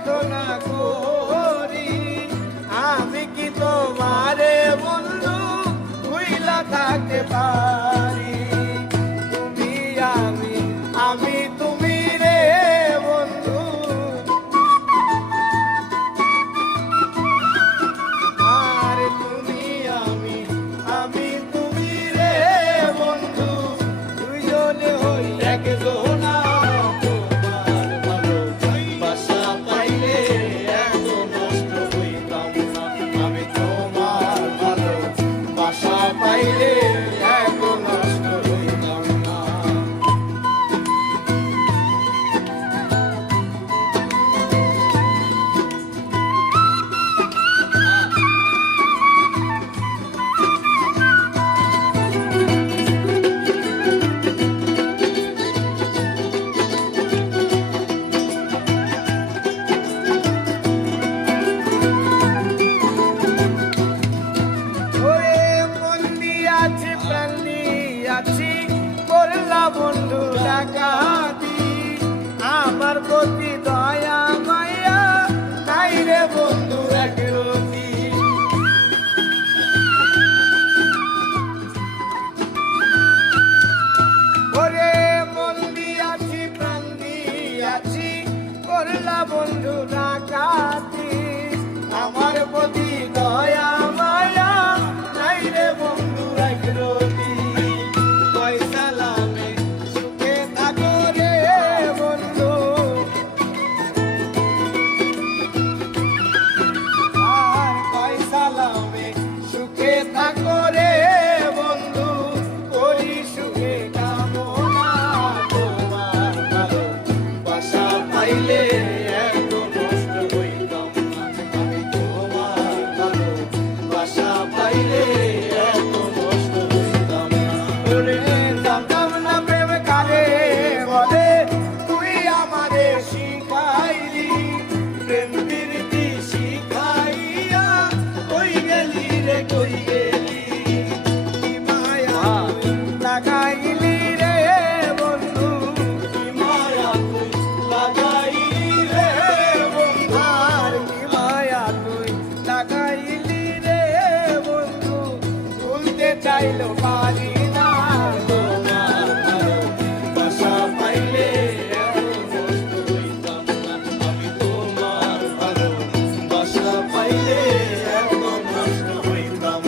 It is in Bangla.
Kristo nako baile. ডাকাতি আমার প্রতি দয়া, মায়া, তাই রে বন্ধু একরতি ওরে মন দিয়াছি, প্রাণ দিয়াছি, করলা বন্ধু, ডাকাতি। আমার প্রতি চাইলো পারি না তোমার বাসা পাইলে আমি তোমার ভালো বাসা পাইলে নষ্ট হইতাম